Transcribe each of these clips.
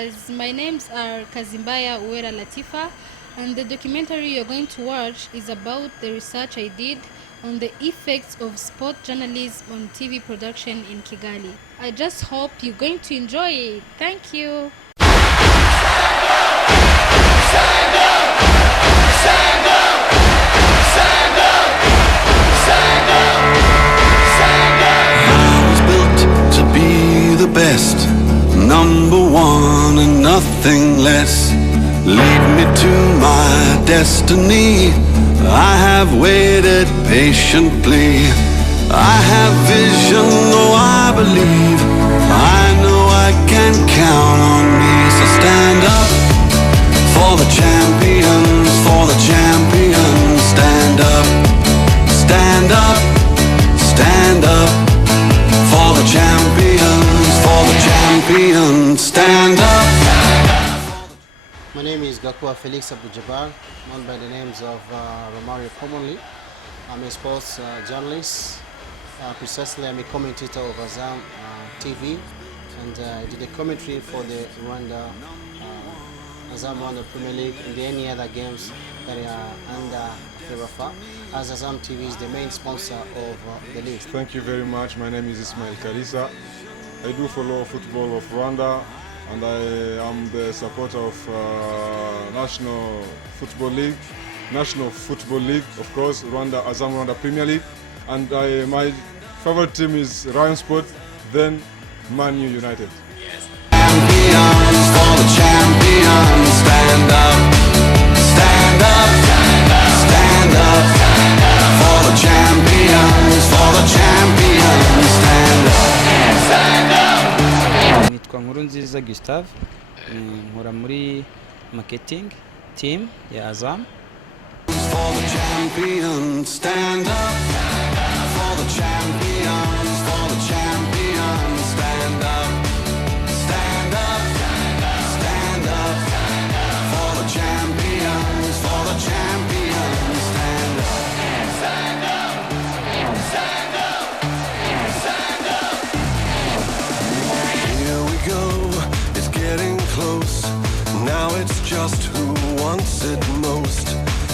viewers, my names are Kazimbaya, Uwera, Latifah, and the documentary you're going to watch is about the research I did on the effects of sport journalism on TV production in Kigali. I just hope you're going to enjoy it. Thank you. Best, number one and nothing less. Lead me to my destiny. I have waited patiently. I have vision, though I believe. I know I can count on me. So stand up for the champions, for the champions. Stand up, stand up, stand up for the champions. For the champions, stand up. My name is Gakua Felix Abdul-Jabbar, known by the names of Romario commonly. I'm a sports journalist. Precisely, I'm a commentator of Azam TV, and I did a commentary for the Azam Rwanda Premier League and any other games that are under FIFA, as Azam TV is the main sponsor of the league. Thank you very much. My name is Ismail Karisa. I do follow football of Rwanda, and I am the supporter of National Football League, of course, Azam Rwanda Premier League, and my favorite team is Ryan Sport, then Man U United. Yes. Champions, for the champions, stand up, stand up, stand up, for the champions, stand up. Nitwa Nkurunziza Gustave, nkora muri marketing team ya Azam. For the champions, stand up. For the champions, stand up. Stand up, stand up. For the champions, stand up. Stand up, stand up, stand up. Here we go, it's getting close. Now it's just who wants it most.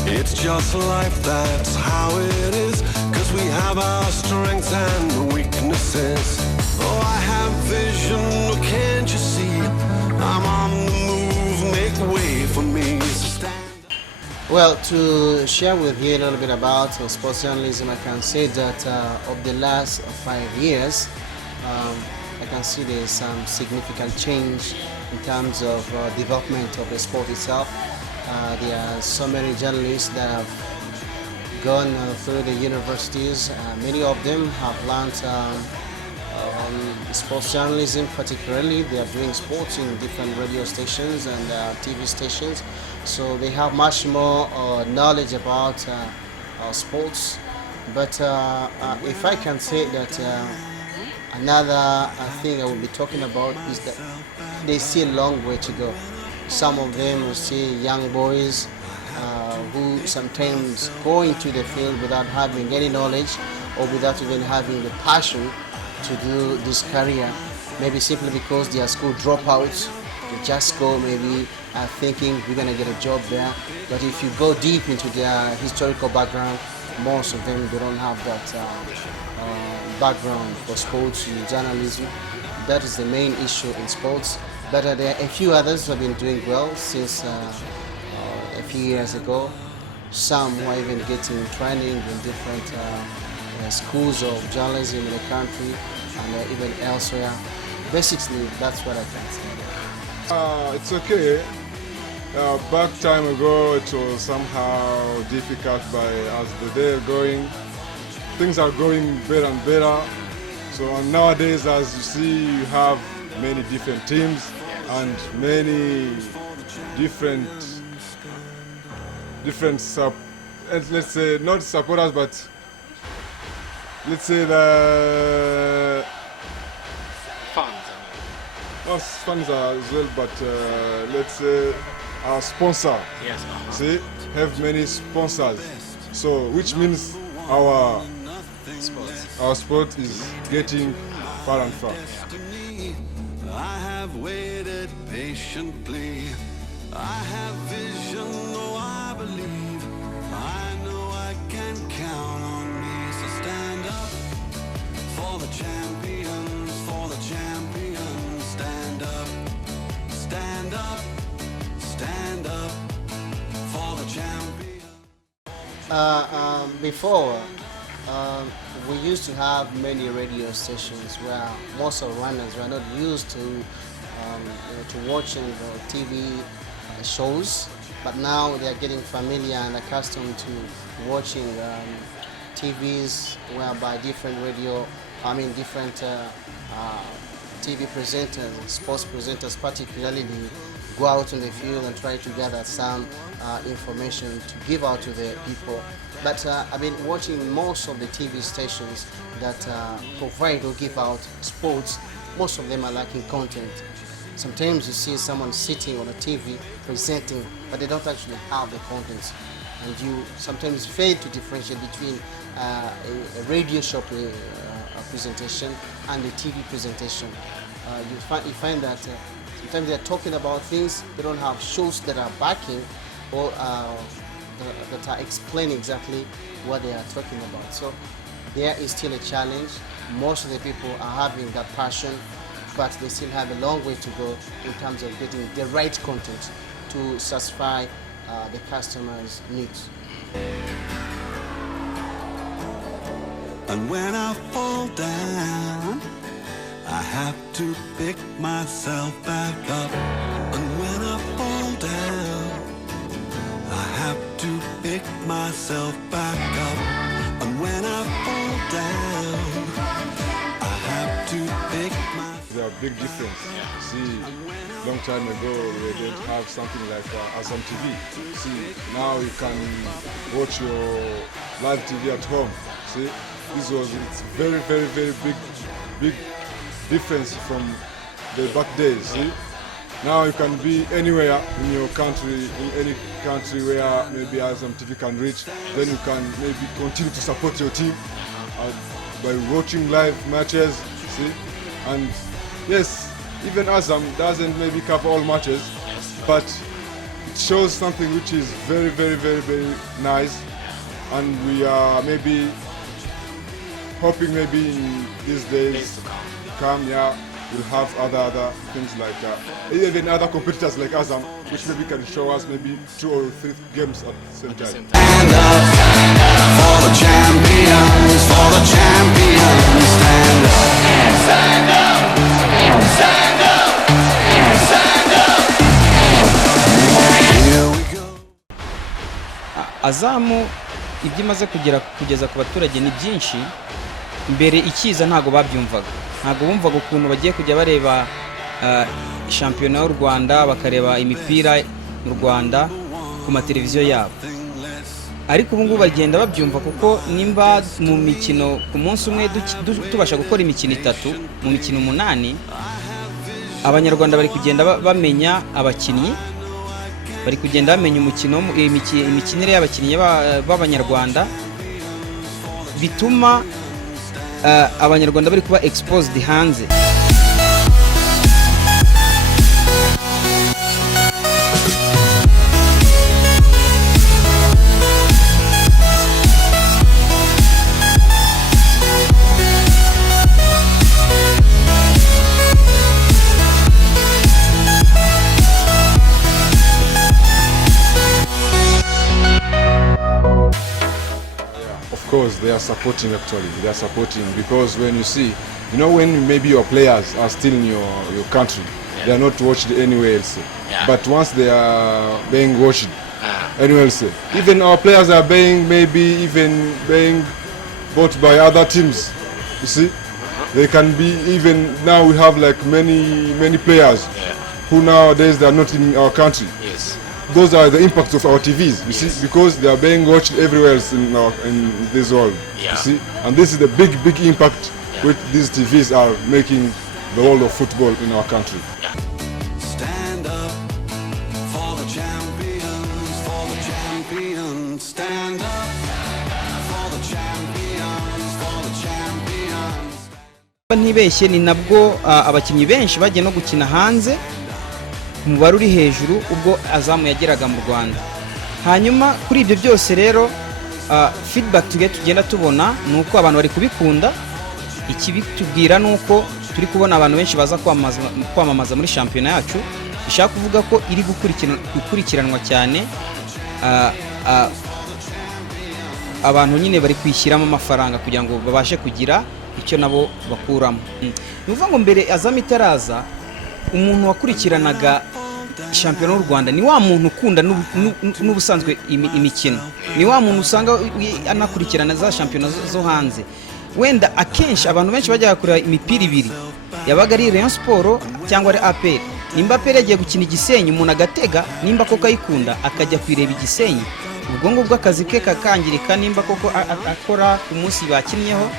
It's just life, that's how it is. Cause we have our strengths and weaknesses. Oh, I have vision, oh, can't you see? I'm on the move, make way for me. So stand. Well, to share with you a little bit about sports journalism, I can say that of the last 5 years, I can see there's some significant change in terms of development of the sport itself. There are so many journalists that have gone through the universities. Many of them have learned sports journalism, particularly. They are doing sports in different radio stations and TV stations. So they have much more knowledge about sports. But if I can say that another thing I will be talking about is that they see a long way to go. Some of them will see young boys who sometimes go into the field without having any knowledge or without even having the passion to do this career, maybe simply because they are school dropouts. They just go maybe thinking we're going to get a job there. But if you go deep into their historical background, most of them they don't have that background for sports journalism. That is the main issue in sports. But there are a few others who have been doing well since a few years ago. Some who are even getting training in different schools of journalism in the country and even elsewhere. Basically, that's what I can say. It's okay. Back time ago, it was somehow difficult, but as the day is going, things are going better and better. So nowadays, as you see, you have many different teams and many different let's say not supporters, but let's say the fans as well, but let's say our sponsor. Yes. See, have many sponsors. So which means our sport is getting far and far. I have waited patiently. I have vision, though I believe. I know I can count on me. So stand up for the champions, for the champions. Stand up, stand up, stand up for the champions. Before, we used to have many radio stations where most of runners were not used to to watching TV shows, but now they are getting familiar and accustomed to watching TVs whereby different different TV presenters, sports presenters particularly, go out in the field and try to gather some information to give out to the people. But I've been watching most of the TV stations that provide or give out sports. Most of them are lacking content. Sometimes you see someone sitting on a TV presenting, but they don't actually have the content. And you sometimes fail to differentiate between a radio show presentation and a TV presentation. You find that sometimes they're talking about things, they don't have shows that are backing or that are explaining exactly what they are talking about. So there is still a challenge. Most of the people are having that passion, but they still have a long way to go in terms of getting the right content to satisfy the customers' needs. And when I fall down, I have to pick myself back up. And when I fall down, I have to pick myself back up. And when I fall down, I have to pick myself. There are big difference. See, long time ago we didn't have something like Azam TV. See, now you can watch your live TV at home. See, it's very, very, very big difference from the back days. See, now you can be anywhere in your country, in any country where maybe Azam TV can reach. Then you can maybe continue to support your team by watching live matches. See, and yes, even Azam doesn't maybe cover all matches, but it shows something which is very, very, very, very nice. And we are maybe hoping maybe in these days come, yeah, we'll have other things like even other competitors like Azam, which maybe can show us maybe 2 or 3 games at the same time. Stand up for the champions, for the champions. Stand up, stand up, stand up, stand up. Here we go. Azamu ibyo imaze kugeza ku baturage ni byinshi. Mbere ikiza ntago babyumvaga, ntago bumvaga ukuntu bagiye kujya bareba shampiyona y'u Rwanda, bakareba imipira mu Rwanda ku mateleviziyo yabo. Ariko ubu ngubu bagenda babyumva, kuko nimba mu mikino ku munsi umwe tubasha gukora imikino 3 mu mikino 8, abanyarwanda bari kugenda bamenya abakinnyi, bari kugenda bamenya imikinire y'abakinnyi b'abanyarwanda, bituma abanyarwanda bari kuba exposed hanze. Of course, they are supporting actually. They are supporting because when you see, you know, when maybe your players are still in your country, they are not watched anywhere else. But once they are being watched anywhere else, even our players are being bought by other teams. You see, they can be even now. We have like many players who nowadays they are not in our country. Yes. Those are the impacts of our TVs, you see, because they are being watched everywhere else in this world, you see. And this is the big impact which these TVs are making the world of football in our country. Stand up for the champions, for the champions. Stand up for the champions, for the champions. nimba ntibeshye ni nabwo abakinnyi benshi bagiye no gukina hanze umubare uri hejuru ubwo Azamu yageraga mu Rwanda. Hanyuma kuri ibyo byose rero feedback tugenda tubona nuko abantu bari kubikunda. Ikibitubwira nuko turi kubona abantu benshi baza kwamamaza muri shampiyona yacu, ishaka kuvuga ko iri gukurikiranwa cyane. Abantu nyine bari kwishyiramo amafaranga kugira ngo babashe kugira icyo nabo bakuramo. Nuvuga ngo mbere Azamu itaraza, umuntu wakurikiranaga shampiyona y'u Rwanda ni wa muntu ukunda n'ubusanzwe imikino, ni wa muntu usanga anakurikirana za shampiyona zo hanze. Wenda akenshi abantu benshi bajya kureba imipira ibiri, yabaga ari Rayon Sport cyangwa ari APR. Nimba APR yagiye gukina Igisenyi, umuntu agatega nimba koko ayikunda akajya kwireba Igisenyi, ubwo ngubwo akazi ke kakangirika nimba koko akora ku munsi bakinnyeho.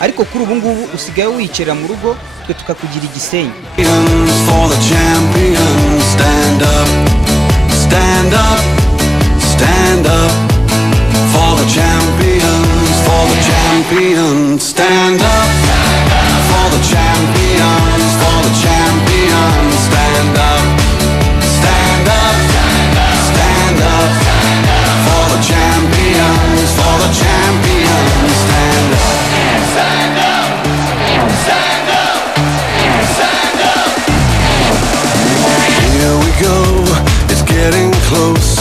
Ariko kuri ubu ngubu usigaye wicerera mu rugo, twe tukakugira Igisenyi. For the champions, stand up, stand up, stand up. For the champions, for the champions, stand up. For the champions, for the champions, stand up, stand up, stand up. For the champions, for the champions, stand up. Stand up, stand up, stand up. Here we go, it's getting close.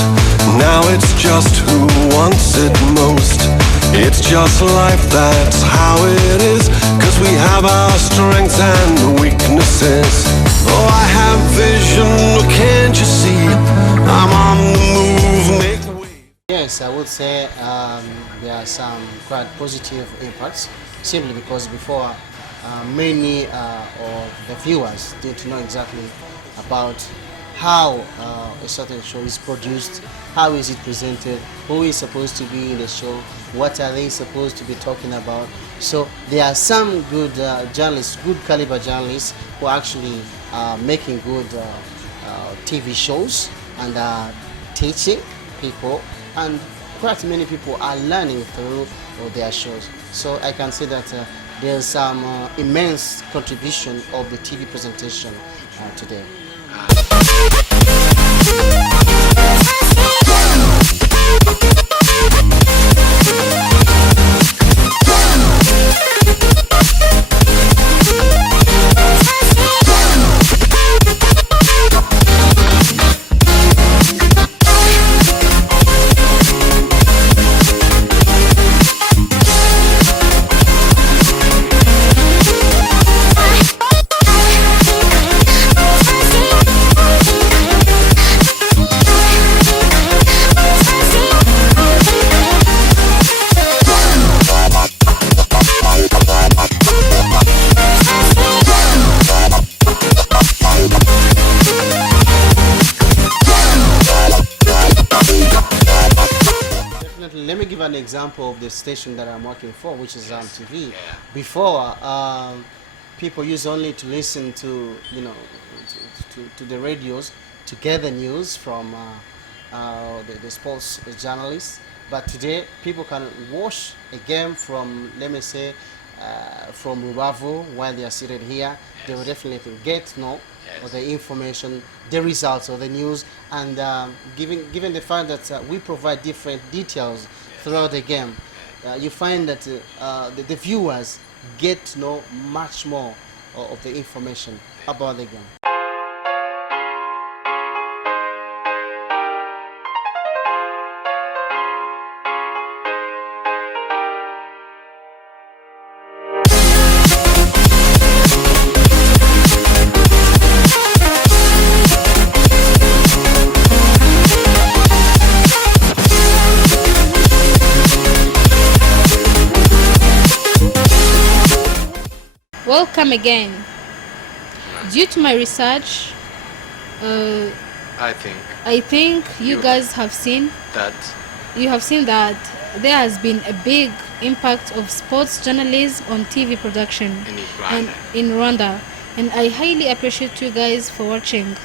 Now it's just who wants it most. It's just life, that's how it is. Cause we have our strengths and weaknesses. Oh, I have vision, can't you see? I'm on the move, make way. Yes, I would say there are some quite positive impacts, simply because before many of the viewers didn't know exactly about how a certain show is produced, how is it presented, who is supposed to be in the show, what are they supposed to be talking about. So there are some good journalists, good caliber journalists who are actually making good TV shows and teaching people, and quite many people are learning through their shows. So I can say that there's some immense contribution of the TV presentation today. Let me give an example of the station that I'm working for, which is TV. Before, people used only to listen to, to the radios to get the news from the sports journalists. But today, people can watch a game from, let me say, from Rubavu while they are seated here. They will definitely get to know the information, the results of the news, and given the fact that we provide different details throughout the game, you find that the viewers get to know much more of the information about the game. Welcome again. Due to my research, I think you guys have seen that there has been a big impact of sports journalism on TV production in Rwanda, and I highly appreciate you guys for watching.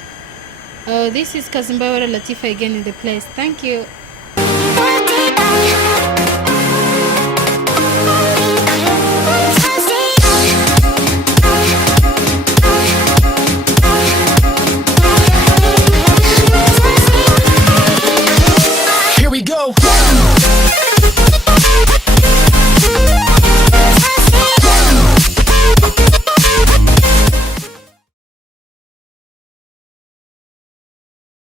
This is Kazimbaya Latifah again in the place. Thank you.